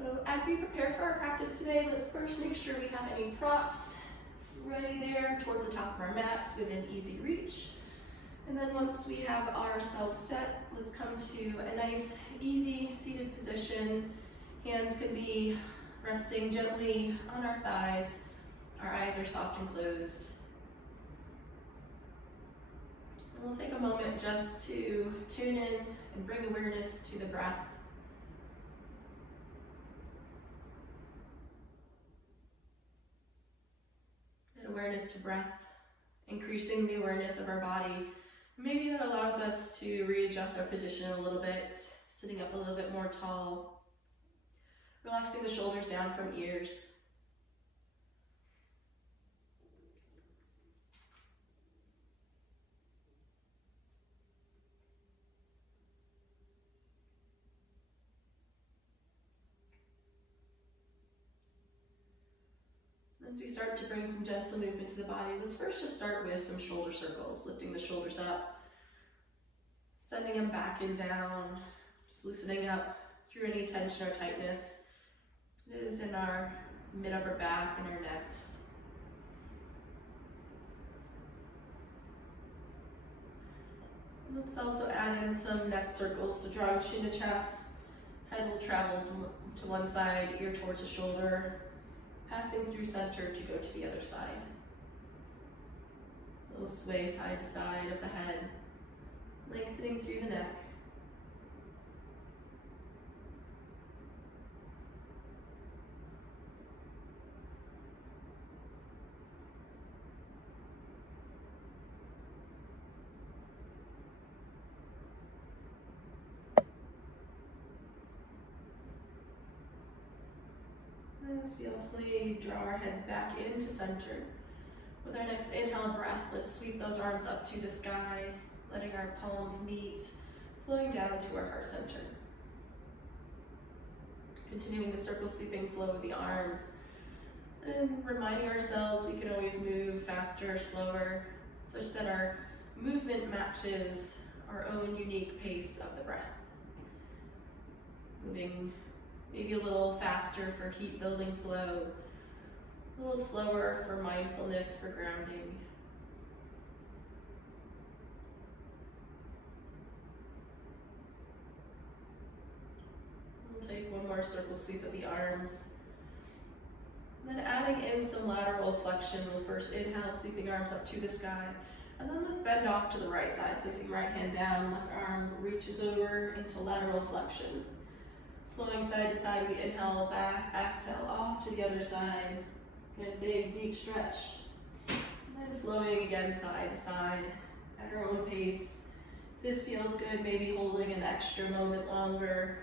So as we prepare for our practice today, let's first make sure we have any props ready there towards the top of our mats within easy reach. And then once we have ourselves set, let's come to a nice, easy seated position. Hands can be resting gently on our thighs. Our eyes are soft and closed. And we'll take a moment just to tune in and bring awareness to the breath. And awareness to breath, increasing the awareness of our body. Maybe that allows us to readjust our position a little bit, sitting up a little bit more tall, relaxing the shoulders down from ears. As we start to bring some gentle movement to the body, let's first just start with some shoulder circles, lifting the shoulders up, sending them back and down, just loosening up through any tension or tightness. It is in our mid-upper back and our necks. Let's also add in some neck circles, so drawing chin to chest, head will travel to one side, ear towards the shoulder, passing through center to go to the other side. Little sway side to side of the head, lengthening through the neck. As we ultimately draw our heads back into center. With our next inhale breath, let's sweep those arms up to the sky, letting our palms meet, flowing down to our heart center. Continuing the circle sweeping flow of the arms, and reminding ourselves we can always move faster or slower, such that our movement matches our own unique pace of the breath. Moving maybe a little faster for heat building flow, a little slower for mindfulness, for grounding. We'll take one more circle sweep of the arms. And then adding in some lateral flexion, we'll first inhale, sweeping arms up to the sky. And then let's bend off to the right side, placing right hand down, left arm reaches over into lateral flexion. Flowing side to side, we inhale back, exhale off to the other side. Good, big, deep stretch. And then flowing again side to side at our own pace. If this feels good, maybe holding an extra moment longer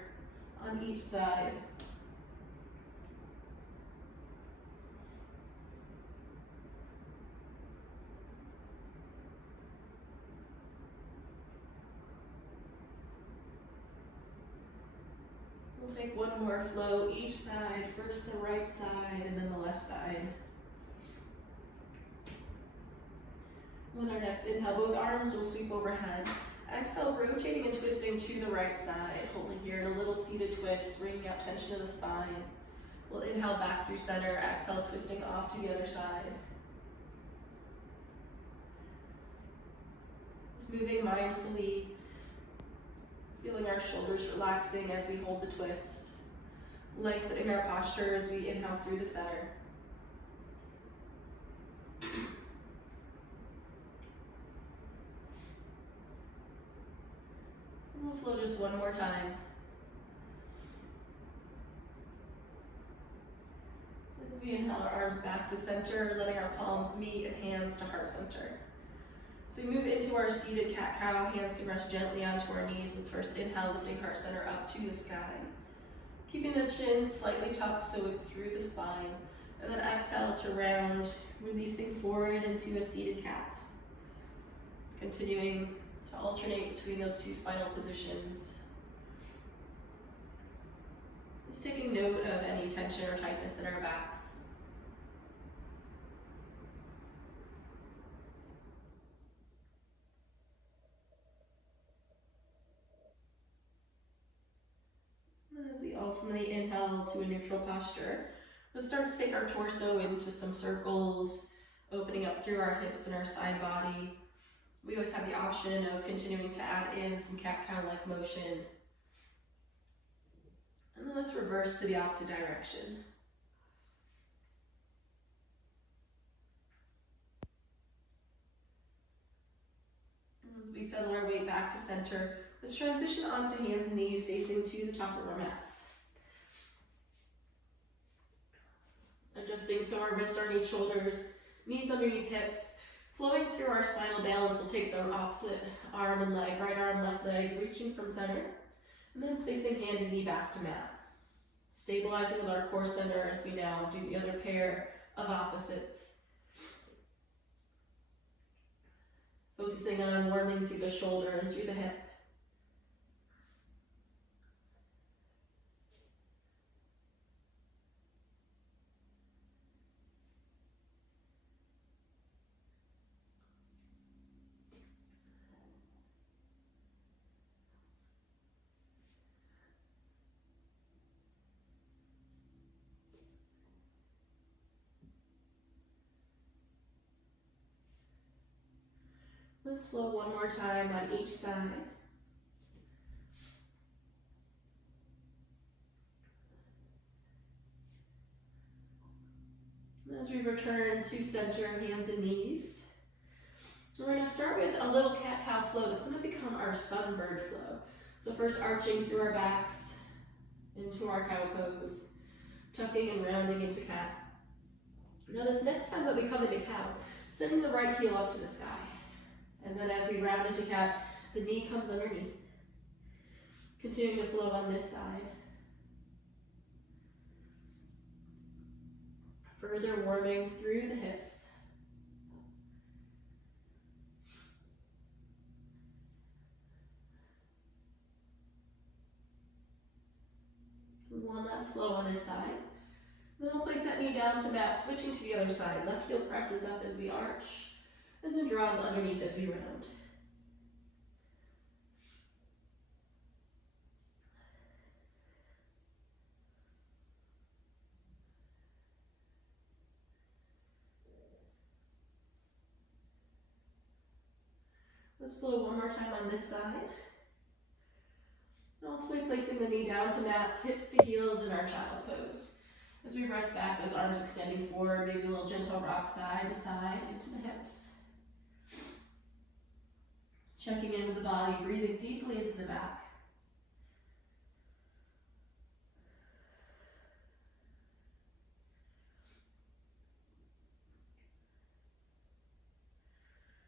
on each side. We'll take one more flow each side, first the right side and then the left side. On our next inhale, both arms will sweep overhead. Exhale, rotating and twisting to the right side, holding here in a little seated twist, bringing out tension in the spine. We'll inhale back through center, exhale, twisting off to the other side. Just moving mindfully, feeling our shoulders relaxing as we hold the twist, lengthening our posture as we inhale through the center. And we'll flow just one more time. As we inhale our arms back to center, letting our palms meet and hands to heart center. So we move into our seated cat-cow. Hands can rest gently onto our knees. Let's first inhale, lifting heart center up to the sky. Keeping the chin slightly tucked so it's through the spine. And then exhale to round, releasing forward into a seated cat. Continuing to alternate between those two spinal positions. Just taking note of any tension or tightness in our backs. ultimately inhale to a neutral posture. Let's start to take our torso into some circles, opening up through our hips and our side body. We always have the option of continuing to add in some cat-cow-like motion. And then let's reverse to the opposite direction. As we settle our weight back to center, let's transition onto hands and knees facing to the top of our mats. Adjusting so our wrists are underneath shoulders, knees underneath hips. Flowing through our spinal balance, we'll take the opposite arm and leg, right arm, left leg, reaching from center, and then placing hand and knee back to mat. Stabilizing with our core center as we now do the other pair of opposites. Focusing on warming through the shoulder and through the hip. Let's flow one more time on each side. As we return to center, hands and knees. So we're going to start with a little cat-cow flow. That's going to become our sunbird flow. So first arching through our backs into our cow pose, tucking and rounding into cat. Now this next time that we come into cow, sending the right heel up to the sky. And then as we round into cat, the knee comes underneath. Continuing to flow on this side. Further warming through the hips. One last flow on this side. Then we'll place that knee down to mat, switching to the other side. Left heel presses up as we arch, and then draws underneath as we round. Let's flow one more time on this side. Ultimately placing the knee down to mat, hips to heels in our child's pose. As we rest back, those arms extending forward, maybe a little gentle rock side to side into the hips. Checking in with the body, breathing deeply into the back.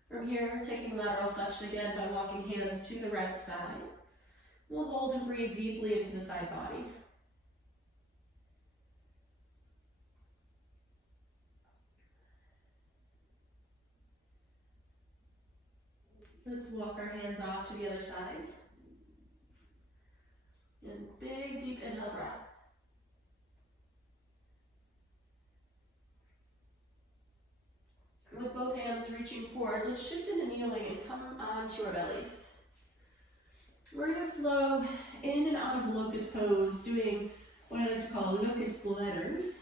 From here, taking lateral flexion again by walking hands to the right side. We'll hold and breathe deeply into the side body. Let's walk our hands off to the other side. And big, deep inhale breath. With both hands reaching forward, let's shift into kneeling and come onto our bellies. We're going to flow in and out of locust pose, doing what I like to call locust letters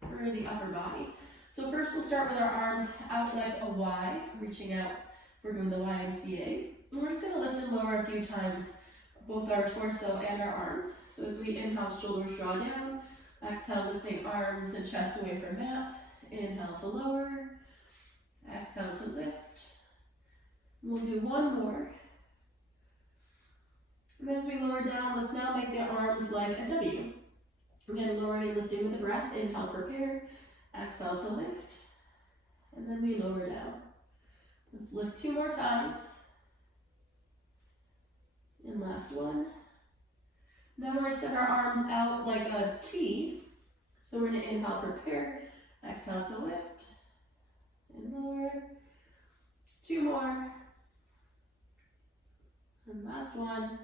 for the upper body. So first we'll start with our arms out like a Y, reaching out. We're doing the YMCA. And we're just going to lift and lower a few times, both our torso and our arms. So as we inhale, shoulders draw down. Exhale, lifting arms and chest away from mat. Inhale to lower. Exhale to lift. We'll do one more. And as we lower down, let's now make the arms like a W. Again, lowering and lifting with the breath. Inhale, prepare. Exhale to lift. And then we lower down. Let's lift two more times. And last one. Now we're going to send our arms out like a T. So we're going to inhale, prepare. Exhale to lift. And lower. Two more. And last one.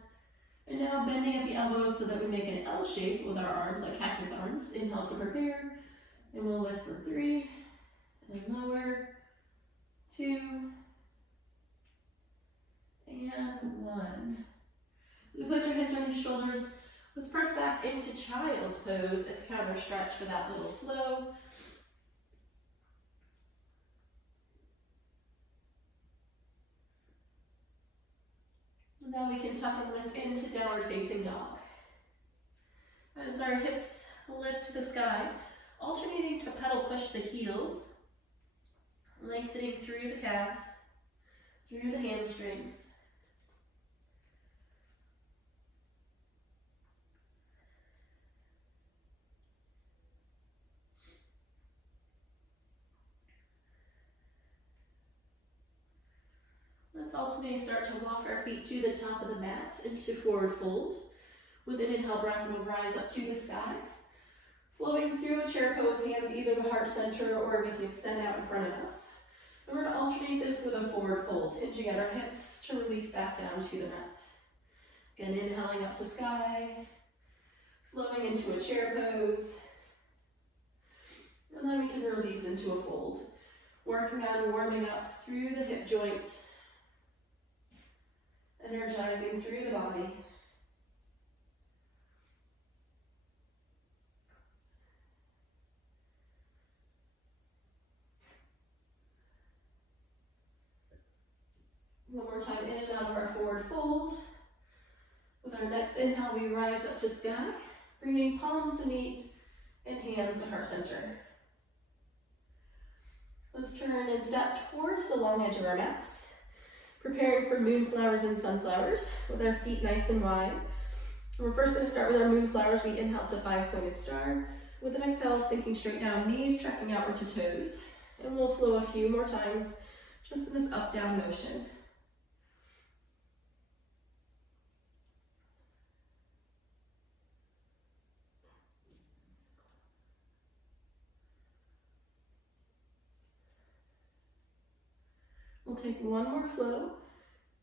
And now bending at the elbows so that we make an L shape with our arms, like cactus arms. Inhale to prepare. And we'll lift for 3. And lower. 2. And 1. As we place our hands on the shoulders, Let's press back into child's pose as counter stretch for that little flow. And now we can tuck and lift into downward facing dog. As our hips lift to the sky, alternating to pedal push the heels, lengthening through the calves, through the hamstrings. Let's alternately start to walk our feet to the top of the mat into forward fold. With an inhale breath, we'll rise up to the sky. Flowing through a chair pose, hands either to heart center or we can extend out in front of us. And we're going to alternate this with a forward fold, hinging at our hips to release back down to the mat. Again, inhaling up to sky, flowing into a chair pose. And then we can release into a fold. Working on warming up through the hip joint, energizing through the body. One more time, in and out of our forward fold. With our next inhale, we rise up to sky, bringing palms to meet and hands to heart center. Let's turn and step towards the long edge of our mats, preparing for moonflowers and sunflowers with our feet nice and wide. And we're first going to start with our moonflowers. We inhale to 5-pointed star. With an exhale, sinking straight down, knees trekking outward to toes. And we'll flow a few more times, just in this up-down motion. We'll take one more flow,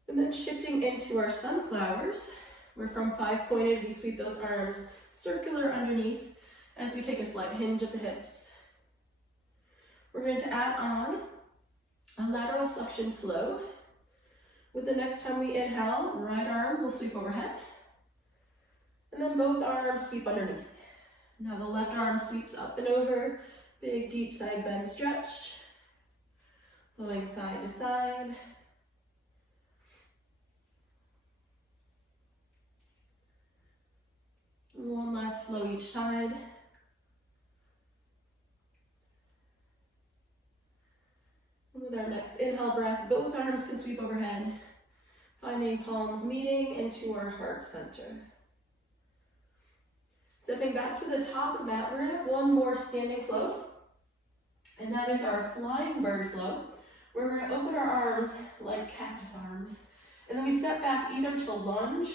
and then shifting into our sunflowers. We're from 5-pointed, we sweep those arms circular underneath as we take a slight hinge of the hips. We're going to add on a lateral flexion flow. With the next time we inhale, right arm will sweep overhead, and then both arms sweep underneath. Now the left arm sweeps up and over, big deep side bend stretch. Flowing side to side. One last flow each side. And with our next inhale breath, both arms can sweep overhead, finding palms meeting into our heart center. Stepping back to the top of the mat, we're going to have one more standing flow, and that is our flying bird flow. We're going to open our arms like cactus arms, and then we step back either to lunge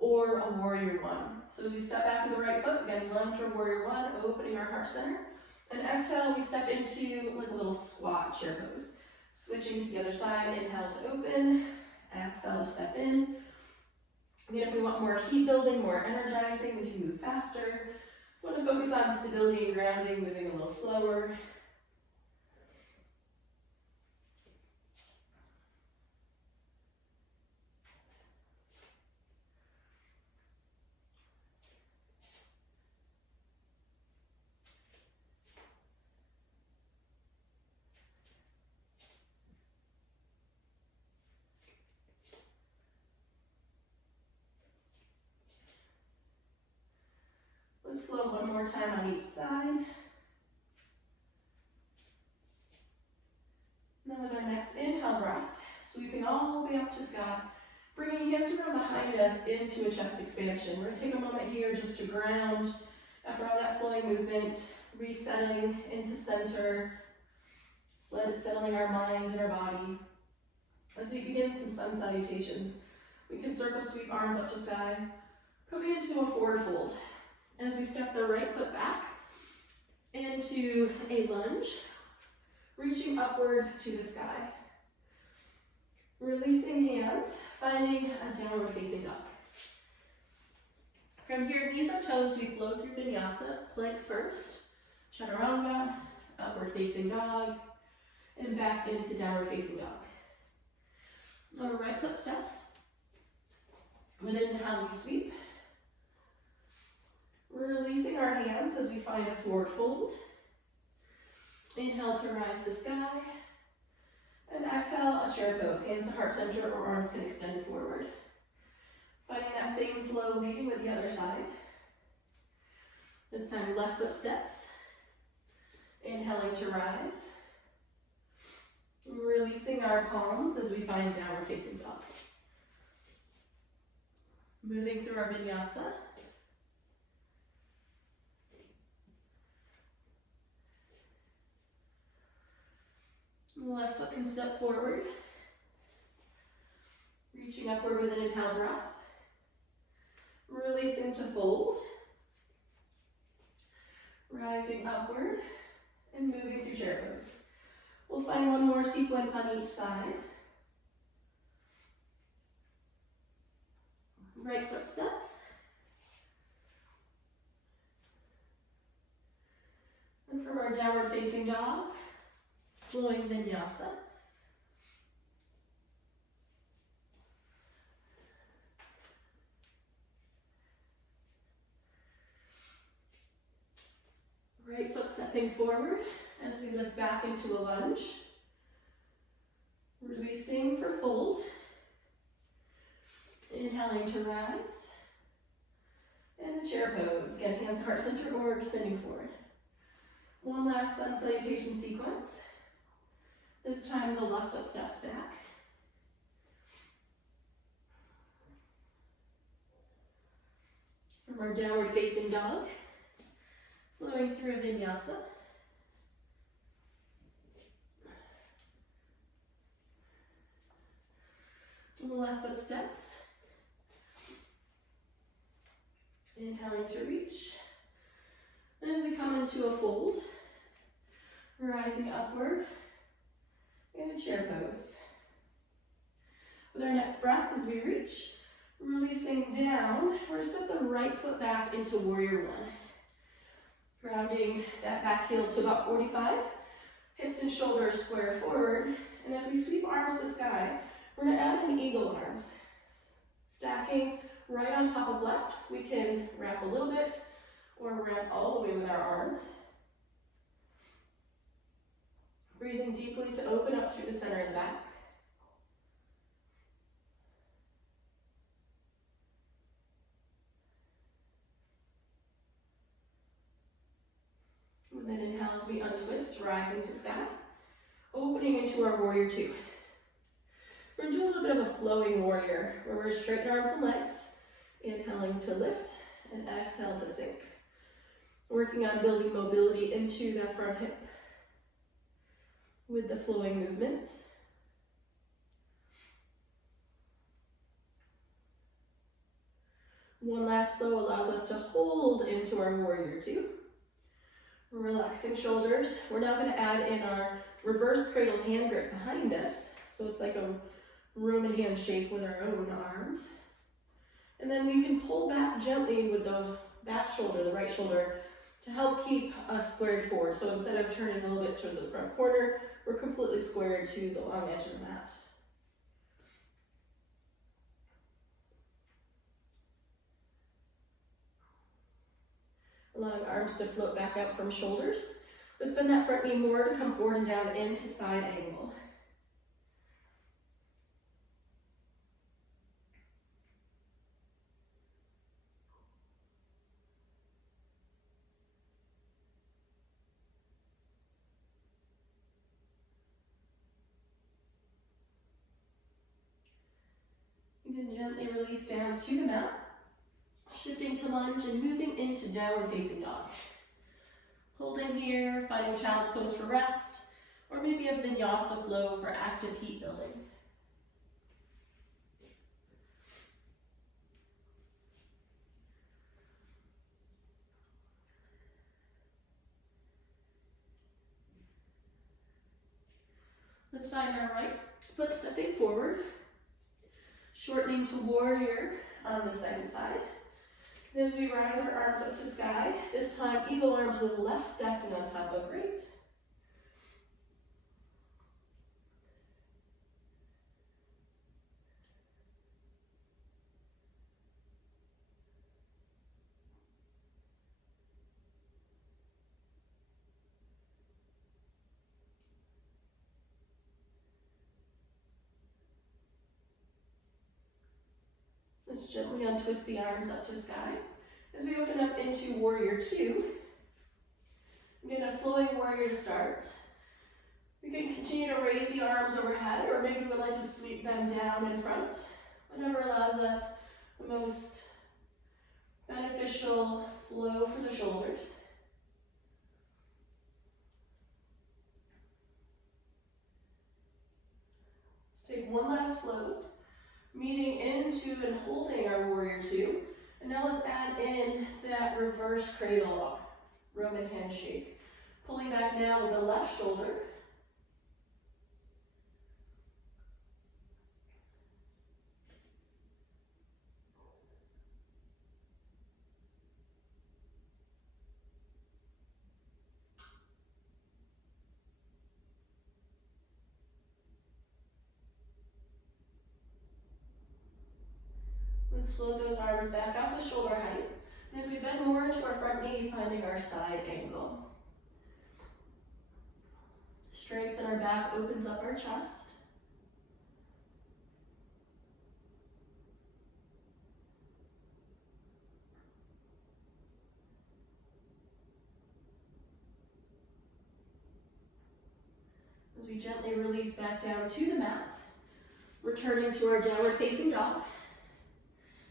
or a warrior one. So we step back with the right foot, again, lunge or warrior one, opening our heart center. And exhale, we step into like a little squat chair pose. Switching to the other side, inhale to open, exhale to step in. Again, if we want more heat building, more energizing, we can move faster. If we want to focus on stability and grounding, moving a little slower. Let's flow one more time on each side. And then with our next inhale breath, sweeping all the way up to sky, bringing hands around behind us into a chest expansion. We're going to take a moment here just to ground. After all that flowing movement, resetting into center, settling our mind and our body. As we begin some sun salutations, we can circle sweep arms up to sky, coming into a forward fold. As we step the right foot back into a lunge, reaching upward to the sky. Releasing hands, finding a downward facing dog. From here, knees or toes, we flow through vinyasa, plank first, chaturanga, upward facing dog, and back into downward facing dog. On our right foot steps. With inhale, we sweep. Releasing our hands as we find a forward fold. Inhale to rise to sky. And exhale, a chair pose. Hands to heart center or arms can extend forward. Finding that same flow, leading with the other side. This time, left foot steps. Inhaling to rise. Releasing our palms as we find downward facing dog. Moving through our vinyasa. Left foot can step forward. Reaching upward with an inhale breath. Releasing to fold. Rising upward and moving through chair pose. We'll find one more sequence on each side. Right foot steps. And from our downward facing dog, flowing vinyasa. Right foot stepping forward as we lift back into a lunge. Releasing for fold. Inhaling to rise. And a chair pose. Again, hands to heart center or extending forward. One last sun salutation sequence. This time the left foot steps back. From our downward facing dog, flowing through a vinyasa. The left foot steps. Inhaling to reach. And as we come into a fold, rising upward, and a chair pose. With our next breath, as we reach, releasing down, we're going to step the right foot back into warrior one. Rounding that back heel to about 45, hips and shoulders square forward, and as we sweep arms to sky, we're going to add in eagle arms. Stacking right on top of left, we can wrap a little bit, or wrap all the way with our arms. Breathing deeply to open up through the center and the back. And then inhale as we untwist, rising to sky. Opening into our warrior two. We're going to do a little bit of a flowing warrior, where we're straighten arms and legs. Inhaling to lift, and exhale to sink. Working on building mobility into that front hip with the flowing movements. One last flow allows us to hold into our warrior two. Relaxing shoulders. We're now going to add in our reverse cradle hand grip behind us. So it's like a Roman hand shape with our own arms. And then we can pull back gently with the back shoulder, the right shoulder, to help keep us squared forward. So instead of turning a little bit to the front corner, we're completely squared to the long edge of the mat. Allowing arms to float back out from shoulders. Let's bend that front knee more to come forward and down into side angle. You can gently release down to the mat, shifting to lunge and moving into downward facing dog. Holding here, finding child's pose for rest, or maybe a vinyasa flow for active heat building. Let's find our right foot stepping forward. Shortening to warrior on the second side. And as we rise our arms up to sky, this time eagle arms with left stacking on top of right. Just gently untwist the arms up to sky. As we open up into Warrior Two, again, a flowing warrior to start. We can continue to raise the arms overhead, or maybe we'd like to sweep them down in front, whatever allows us the most beneficial flow for the shoulders. Let's take one last float, meeting into and holding our Warrior Two. And now let's add in that reverse cradle Roman handshake. Pulling back now with the left shoulder. Let's float those arms back out to shoulder height. And as we bend more into our front knee, finding our side angle. Strength in our back opens up our chest. As we gently release back down to the mat, returning to our downward facing dog.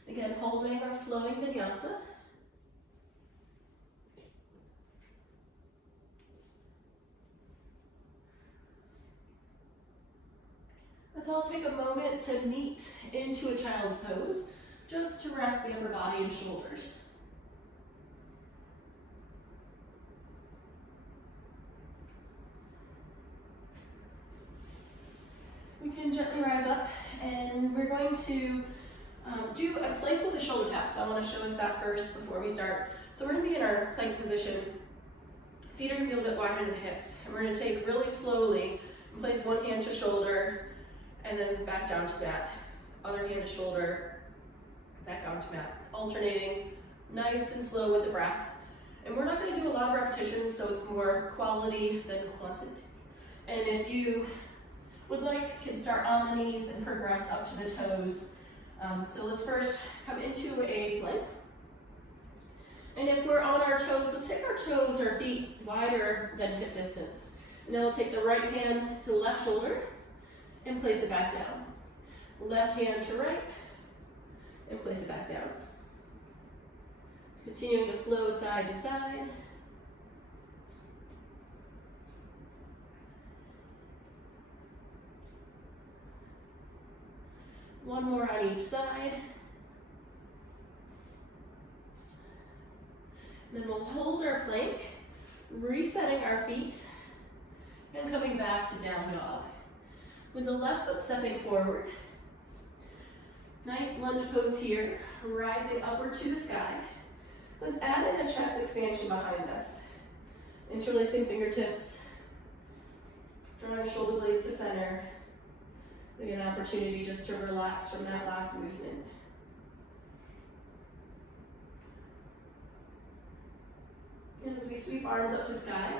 Again, holding our flowing vinyasa. Let's all take a moment to meet into a child's pose, just to rest the upper body and shoulders. We can gently rise up, and we're going to do a plank with the shoulder tap. So I want to show us that first before we start. So we're going to be in our plank position. Feet are going to be a little bit wider than hips. And we're going to take really slowly and place one hand to shoulder and then back down to mat. Other hand to shoulder, back down to mat. Alternating nice and slow with the breath. And we're not going to do a lot of repetitions, so it's more quality than quantity. And if you would like, can start on the knees and progress up to the toes. So let's first come into a plank. And if we're on our toes, let's take our toes or feet wider than hip distance. And then we'll take the right hand to the left shoulder and place it back down. Left hand to right and place it back down. Continuing to flow side to side. One more on each side. Then we'll hold our plank, resetting our feet, and coming back to down dog. With the left foot stepping forward. Nice lunge pose here, rising upward to the sky. Let's add in a chest expansion behind us. Interlacing fingertips, drawing shoulder blades to center. An opportunity just to relax from that last movement. And as we sweep arms up to sky,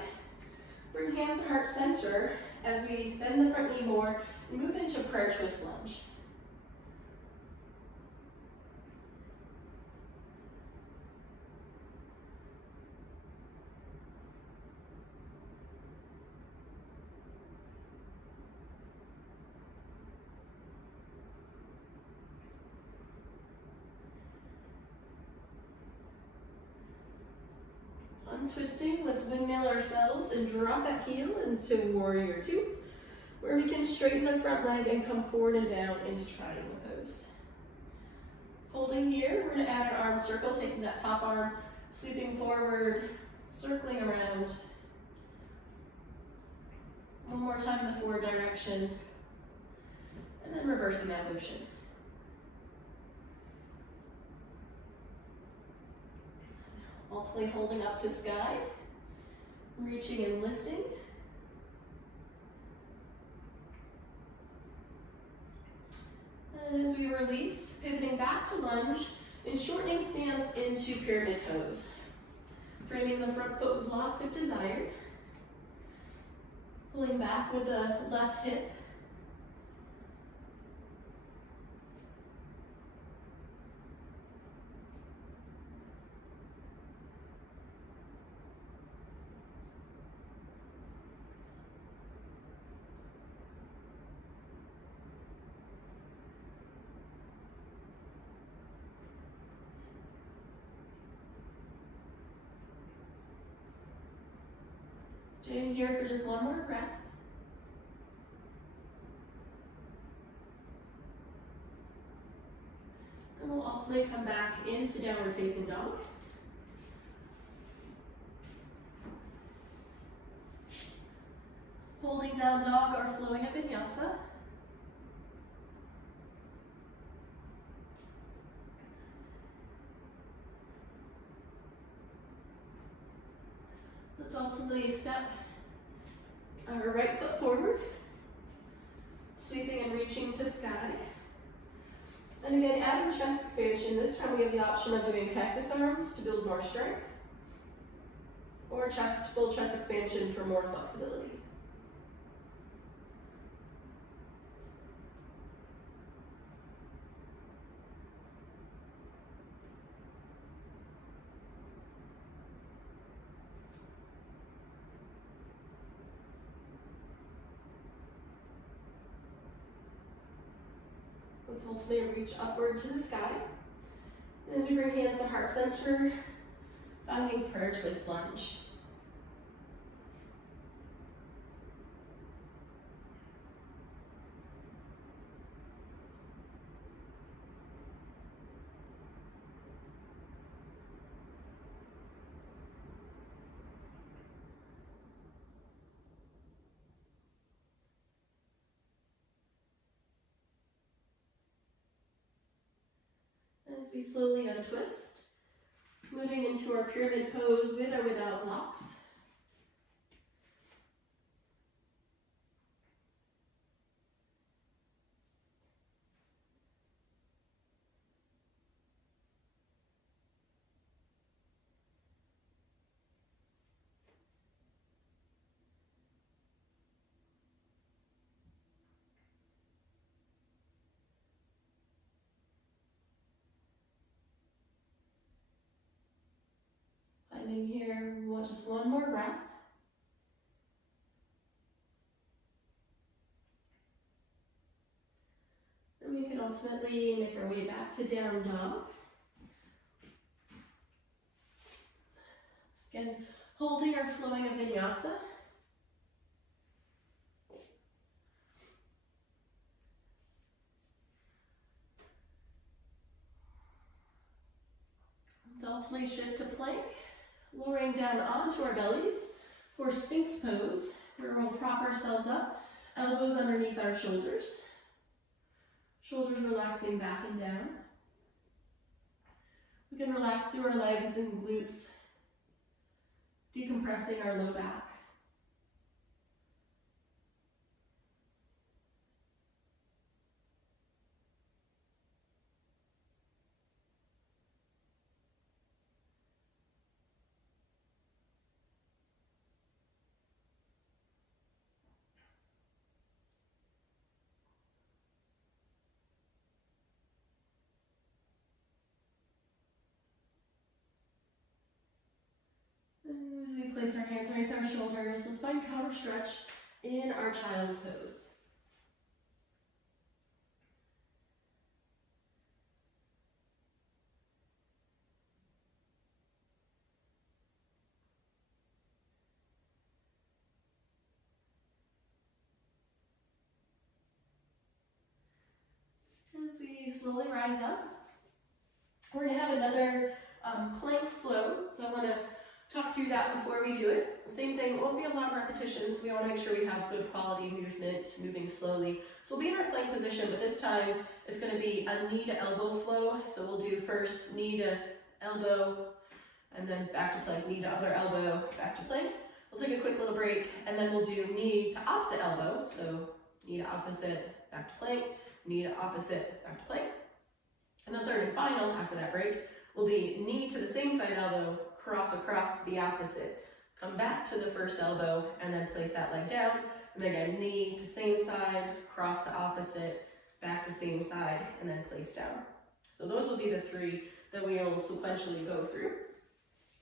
bring hands to heart center as we bend the front knee more and move into prayer twist lunge. Untwisting, let's windmill ourselves and drop that heel into Warrior Two, where we can straighten the front leg and come forward and down into triangle pose. Holding here, we're going to add an arm circle, taking that top arm, sweeping forward, circling around. One more time in the forward direction, and then reversing that motion. Ultimately holding up to sky, reaching and lifting. And as we release, pivoting back to lunge and shortening stance into pyramid pose. Framing the front foot with blocks if desired. Pulling back with the left hip. Staying here for just one more breath. And we'll ultimately come back into downward facing dog. Holding down dog or flowing a vinyasa. Let's ultimately step our right foot forward, sweeping and reaching to sky. And again, adding chest expansion. This time we have the option of doing cactus arms to build more strength, or full chest expansion for more flexibility. Let's ultimately reach upward to the sky. And as you bring hands to heart center, finding prayer twist lunge. As we slowly untwist, moving into our pyramid pose with or without blocks. Finding here, just one more breath. And we can ultimately make our way back to down dog. Again, holding or flowing a vinyasa. Let's ultimately shift to plank. Lowering down onto our bellies for Sphinx pose, where we'll prop ourselves up, elbows underneath our shoulders. Shoulders relaxing back and down. We can relax through our legs and glutes, decompressing our low back. As we place our hands underneath our shoulders, let's find counter stretch in our child's pose. As we slowly rise up, we're going to have another plank flow. So I want to talk through that before we do it. Same thing, it won't be a lot of repetitions. We want to make sure we have good quality movement, moving slowly. So we'll be in our plank position, but this time it's going to be a knee to elbow flow. So we'll do first knee to elbow, and then back to plank, knee to other elbow, back to plank. We'll take a quick little break, and then we'll do knee to opposite elbow. So knee to opposite, back to plank, knee to opposite, back to plank. And then third and final, after that break, will be knee to the same side elbow, cross across to the opposite. Come back to the first elbow, and then place that leg down. And then again, knee to same side, cross to opposite, back to same side, and then place down. So those will be the three that we will sequentially go through.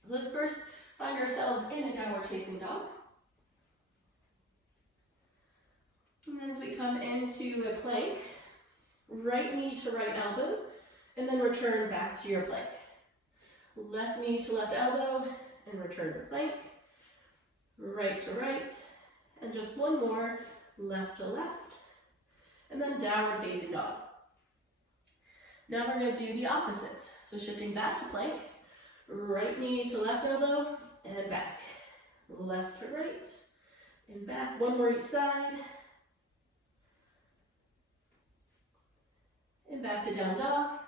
So let's first find ourselves in a downward facing dog. And then as we come into a plank, right knee to right elbow, and then return back to your plank. Left knee to left elbow, and return to plank. right to right, and just one more, left to left, and then downward facing dog. Now we're going to do the opposites. So shifting back to plank, right knee to left elbow, and back. Left to right, and back. One more each side. And back to down dog.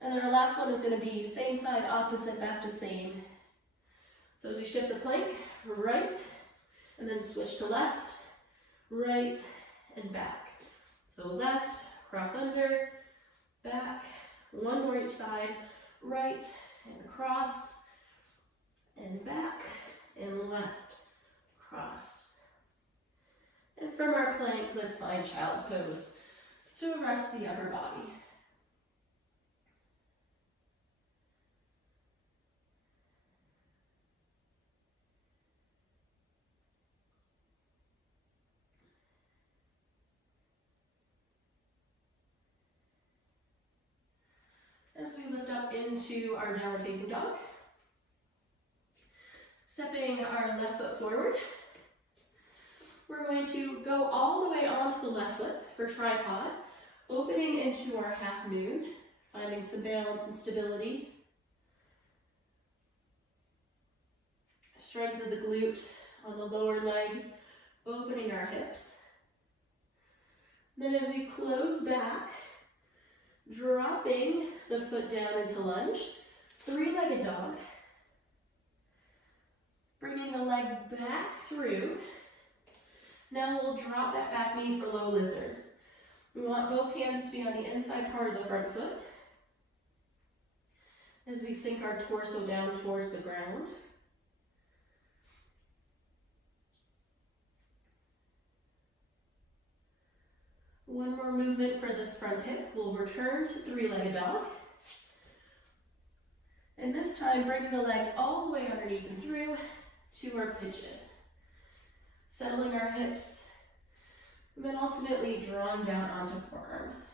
And then our last one is going to be same side, opposite, back to same. So as we shift the plank, right, and then switch to left, right, and back. So left, cross under, back, one more each side, right, and across, and back, and left, cross. And from our plank, let's find child's pose to rest the upper body. As we lift up into our downward facing dog, stepping our left foot forward, we're going to go all the way onto the left foot for tripod, opening into our half moon, finding some balance and stability. Strength of the glute on the lower leg, opening our hips. Then as we close back, dropping the foot down into lunge, three-legged dog. Bringing the leg back through. Now we'll drop that back knee for low lizards. We want both hands to be on the inside part of the front foot. As we sink our torso down towards the ground. One more movement for this front hip. We'll return to three-legged dog. And this time, bringing the leg all the way underneath and through to our pigeon. Settling our hips, and then ultimately drawing down onto forearms.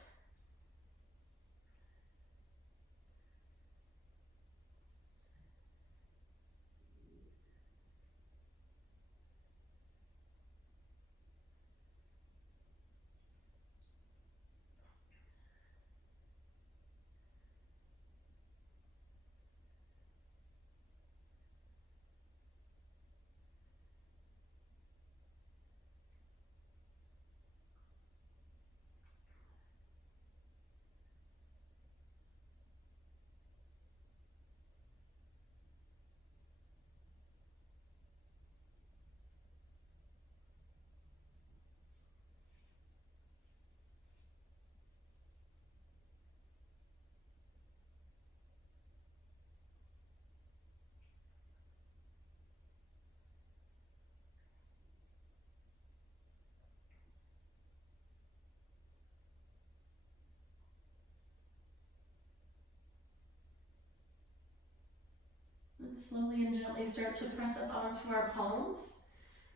And slowly and gently start to press up onto our palms,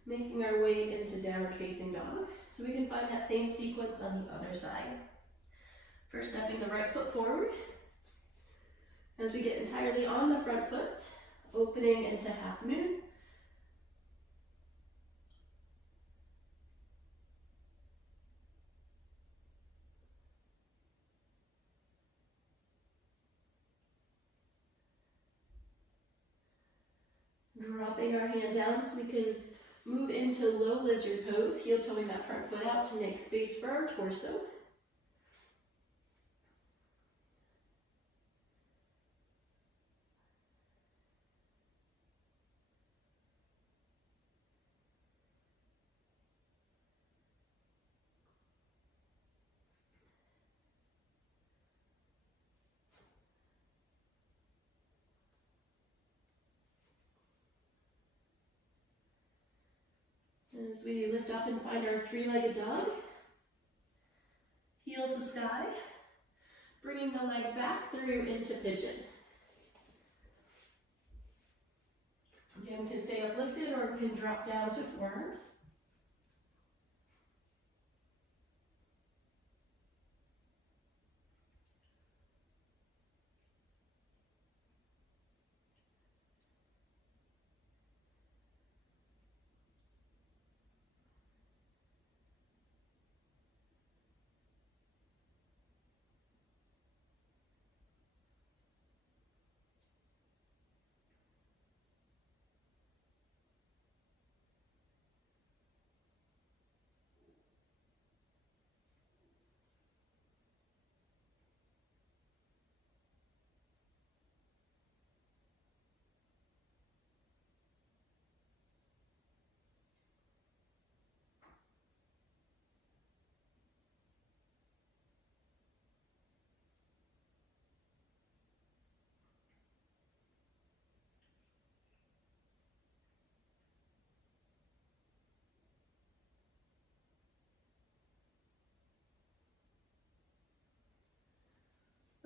making our way into downward facing dog. So we can find that same sequence on the other side. First stepping the right foot forward. As we get entirely on the front foot, opening into half moon. Dropping our hand down so we can move into low lizard pose, heel toeing that front foot out to make space for our torso. As we lift up and find our three-legged dog, heel to sky, bringing the leg back through into pigeon. Again, can stay uplifted or can drop down to forearms.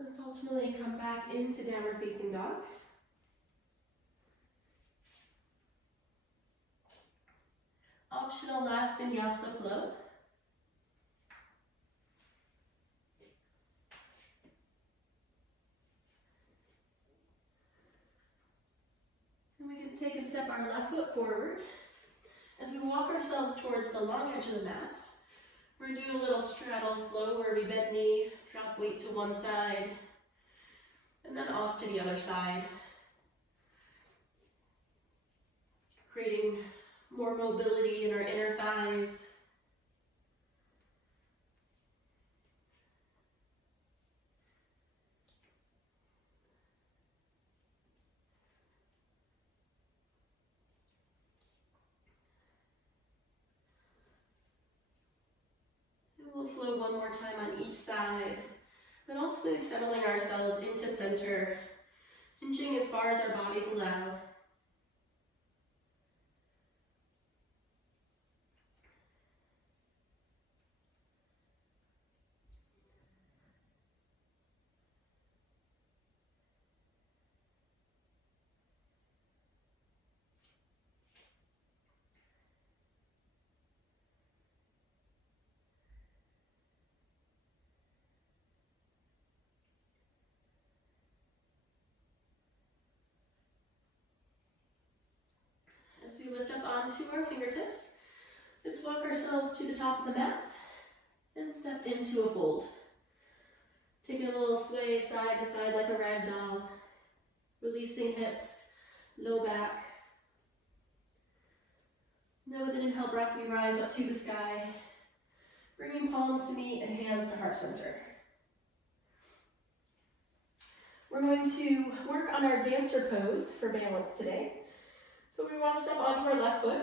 Let's ultimately come back into downward facing dog. Optional last vinyasa flow. And we can take and step our left foot forward. As we walk ourselves towards the long edge of the mat, we're going to do a little straddle flow where we bend knee, drop weight to one side, and then off to the other side, creating more mobility in our inner thighs. And we'll flow one more time on each side, then ultimately settling ourselves into center, hinging as far as our bodies allow. As we lift up onto our fingertips, let's walk ourselves to the top of the mat and step into a fold. Taking a little sway side to side like a rag doll, releasing hips, low back. Now with an inhale breath, we rise up to the sky, bringing palms to meet and hands to heart center. We're going to work on our dancer pose for balance today. So we want to step onto our left foot,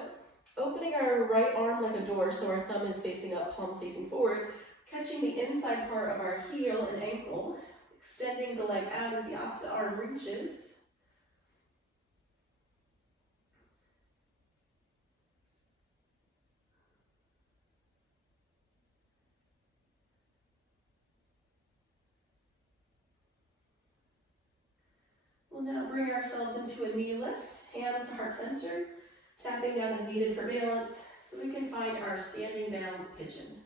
opening our right arm like a door so our thumb is facing up, palms facing forward, catching the inside part of our heel and ankle, extending the leg out as the opposite arm reaches. We'll now bring ourselves into a knee lift, hands to heart center, tapping down as needed for balance, so we can find our standing balance pigeon.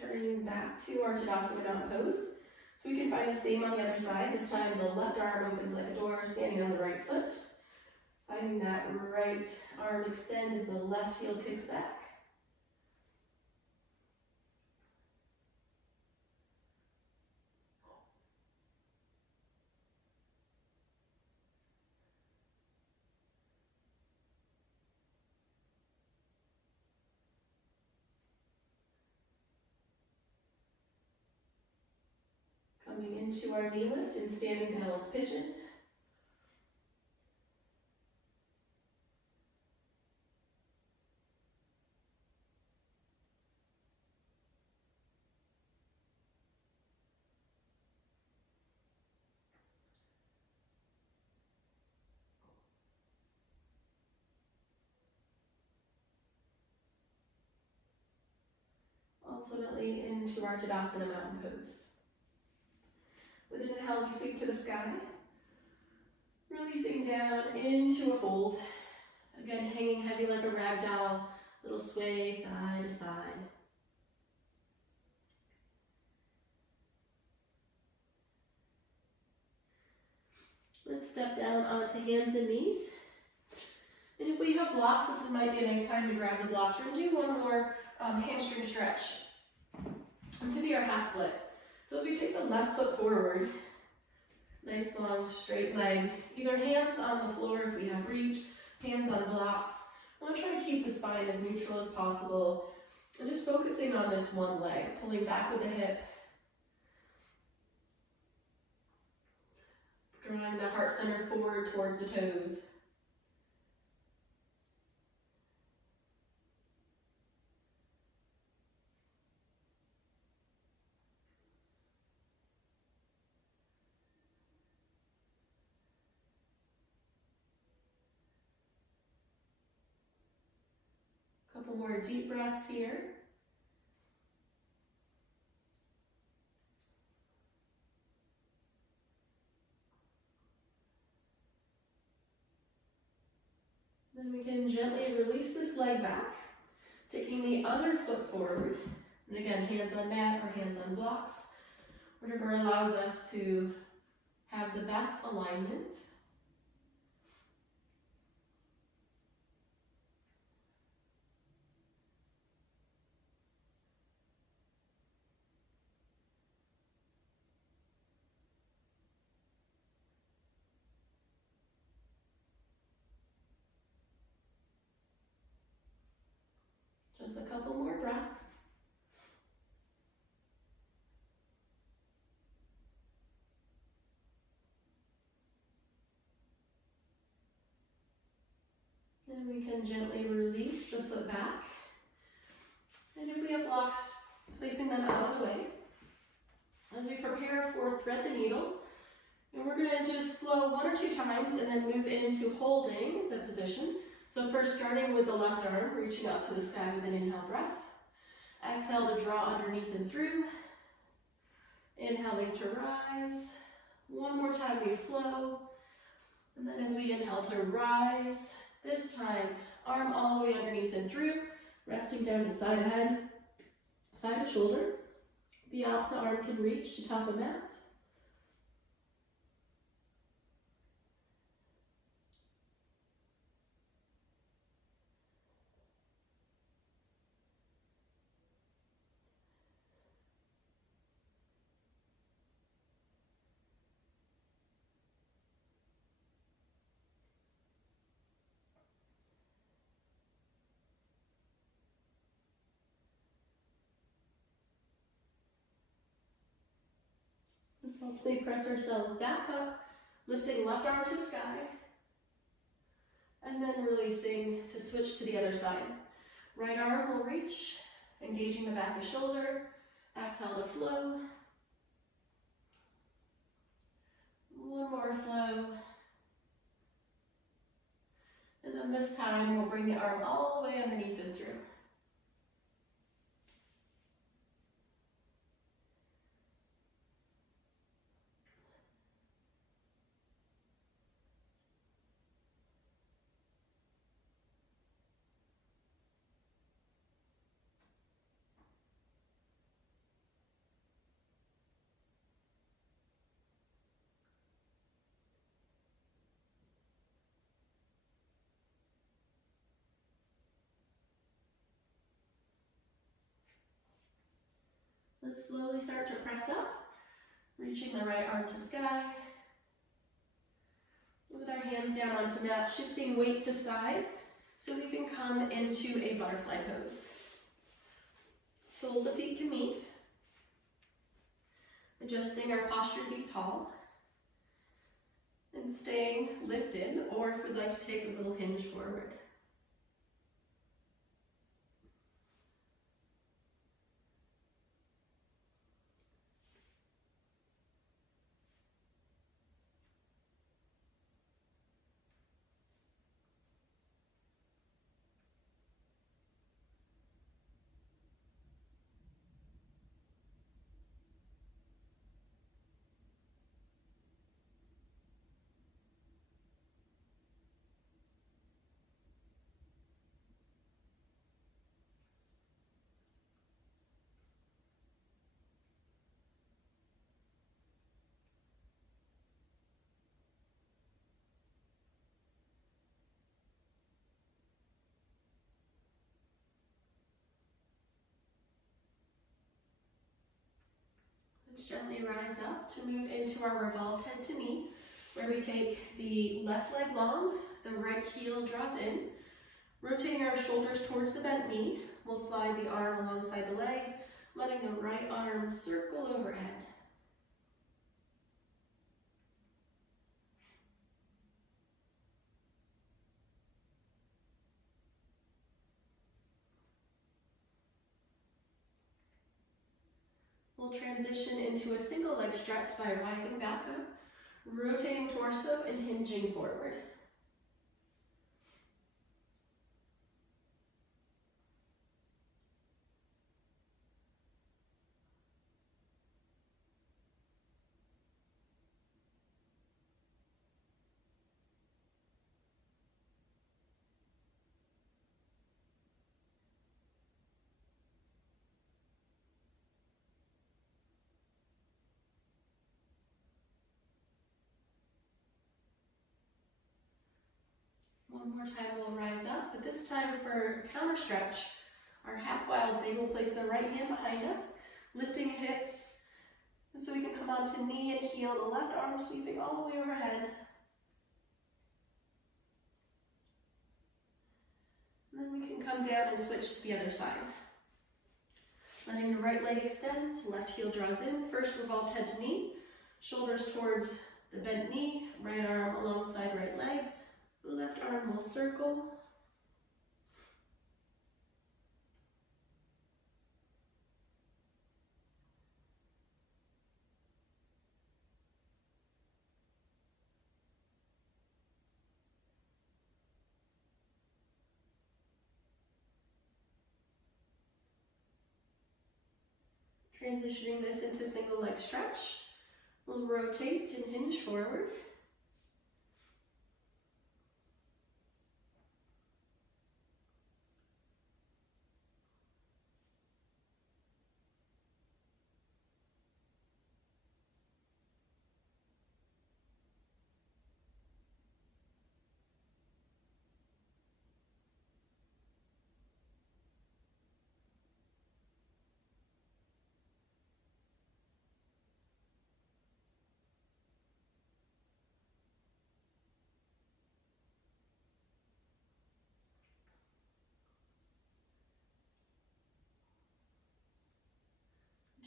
Returning back to our Tadasana Mountain Pose. So we can find the same on the other side. This time the left arm opens like a door, standing on the right foot. Finding that right arm extend as the left heel kicks back. Coming into our knee lift and standing balance pigeon. Ultimately into our Tadasana Mountain Pose. With an inhale, we sweep to the sky, releasing down into a fold. Again, hanging heavy like a rag doll, little sway side to side. Let's step down onto hands and knees. And if we have blocks, this might be a nice time to grab the blocks. We're going to do one more hamstring stretch. This will be our half split. So as we take the left foot forward, nice long straight leg, either hands on the floor if we have reach, hands on blocks. I want to try to keep the spine as neutral as possible and just focusing on this one leg, pulling back with the hip, drawing the heart center forward towards the toes. couple more deep breaths here. Then we can gently release this leg back, taking the other foot forward. And again, hands on mat or hands on blocks, whatever allows us to have the best alignment. Just a couple more breaths. And we can gently release the foot back. And if we have blocks, placing them out of the way. As we prepare for thread the needle, and we're going to just flow 1 or 2 times and then move into holding the position. So first starting with the left arm, reaching up to the sky with an inhale breath. Exhale to draw underneath and through. Inhaling to rise. One more time we flow. And then as we inhale to rise, this time arm all the way underneath and through, resting down to side of head, side of shoulder. The opposite arm can reach to top of mat. And softly press ourselves back up, lifting left arm to sky, and then releasing to switch to the other side. Right arm will reach, engaging the back of shoulder. Exhale to flow. One more flow. And then this time we'll bring the arm all the way underneath and through. Let's slowly start to press up, reaching the right arm to sky. With our hands down onto mat, shifting weight to side so we can come into a butterfly pose. Soles of feet can meet. Adjusting our posture to be tall. And staying lifted, or if we'd like to take a little hinge forward. Let's gently rise up to move into our revolved head to knee, where we take the left leg long, the right heel draws in, rotating our shoulders towards the bent knee. We'll slide the arm alongside the leg, letting the right arm circle overhead. We'll transition into a single leg stretch by rising back up, rotating torso and hinging forward. One more time we'll rise up, but this time for counter stretch, our half wild thing, we'll place the right hand behind us, lifting hips, and so we can come onto knee and heel, the left arm sweeping all the way overhead. And then we can come down and switch to the other side. Letting the right leg extend, left heel draws in, first revolved head to knee, shoulders towards the bent knee, right arm alongside right leg, left arm will circle. Transitioning this into single leg stretch, we'll rotate and hinge forward.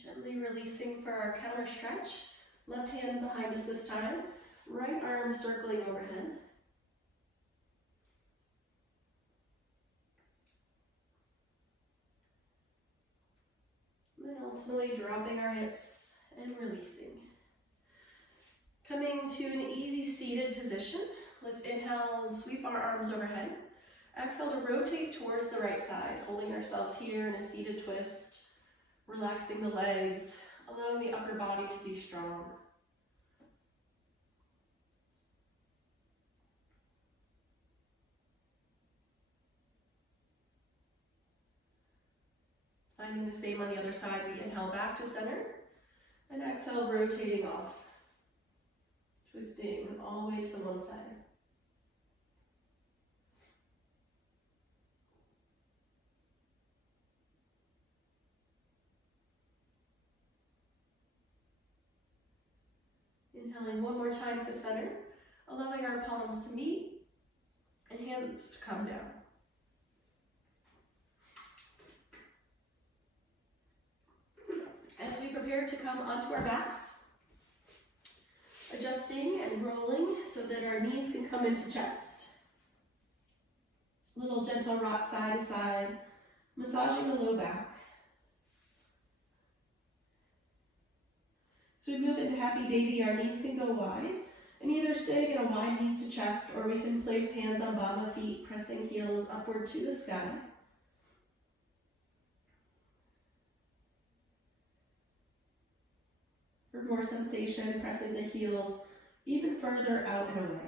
Gently releasing for our counter stretch. Left hand behind us this time. Right arm circling overhead. And then ultimately dropping our hips and releasing. Coming to an easy seated position. Let's inhale and sweep our arms overhead. Exhale to rotate towards the right side, holding ourselves here in a seated twist. Relaxing the legs, allowing the upper body to be strong. Finding the same on the other side, we inhale back to center, and exhale, rotating off. Twisting all the way to the one side. Inhaling one more time to center, allowing our palms to meet and hands to come down. As we prepare to come onto our backs, adjusting and rolling so that our knees can come into chest. Little gentle rock side to side, massaging the low back. So we move into happy baby, our knees can go wide, and either stay in a wide knees to chest, or we can place hands on bottom of feet, pressing heels upward to the sky. For more sensation, pressing the heels even further out and away.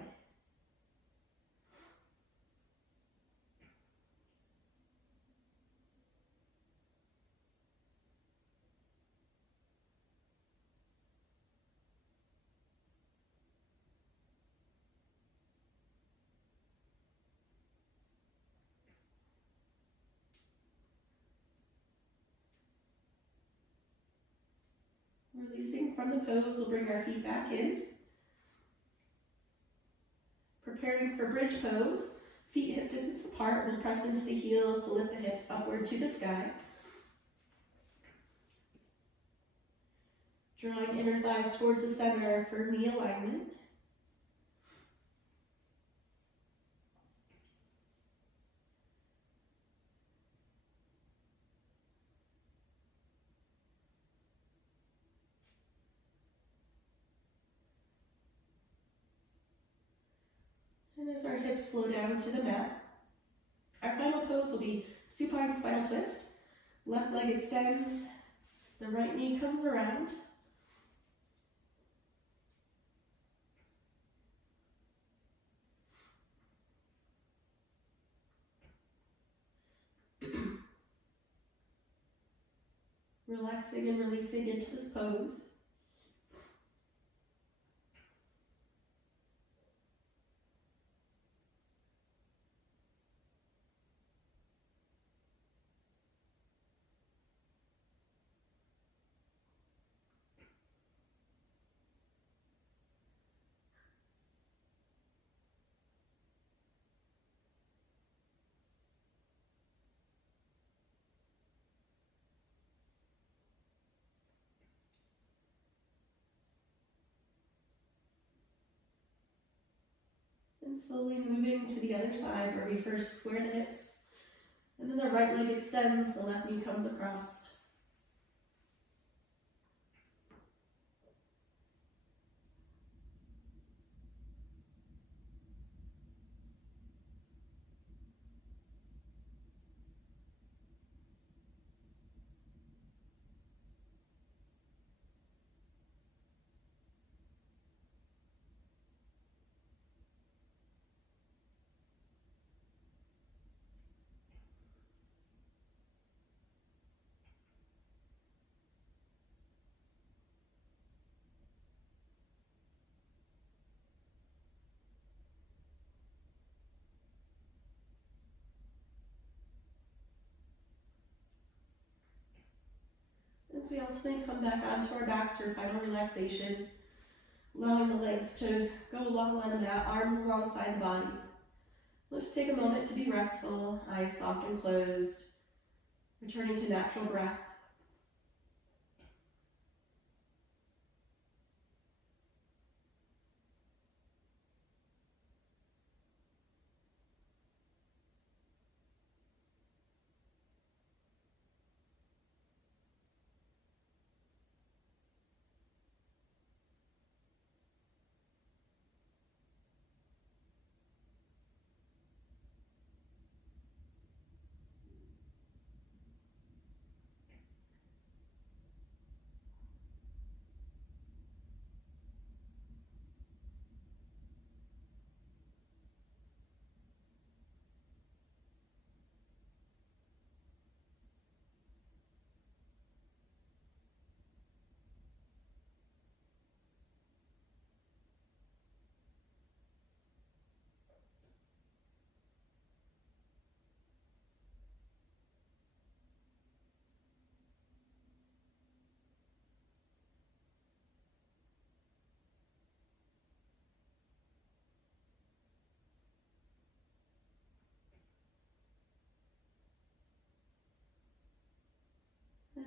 Releasing from the pose, we'll bring our feet back in. Preparing for bridge pose, feet hip distance apart, we'll press into the heels to lift the hips upward to the sky. Drawing inner thighs towards the center for knee alignment. And as our hips flow down to the mat, our final pose will be supine spinal twist. Left leg extends, the right knee comes around. Relaxing and releasing into this pose. And slowly moving to the other side where we first square the hips. And then the right leg extends, the left knee comes across. As we ultimately come back onto our backs for final relaxation, allowing the legs to go along on the mat, arms alongside the body. Let's take a moment to be restful, eyes soft and closed, returning to natural breath.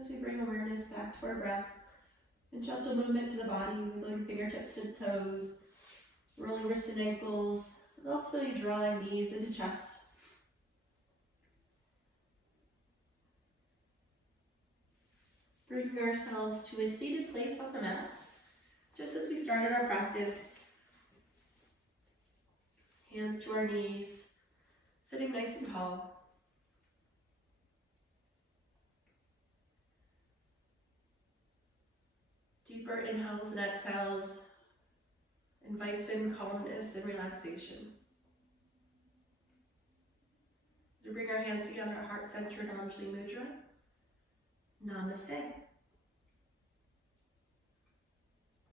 As we bring awareness back to our breath, and gentle movement to the body, wiggling fingertips to toes, rolling wrists and ankles, and ultimately drawing knees into chest. Bringing ourselves to a seated place on the mat, just as we started our practice. Hands to our knees, sitting nice and tall. Deeper inhales and exhales invites in calmness and relaxation. As we bring our hands together, our heart centered, Anjali Mudra. Namaste.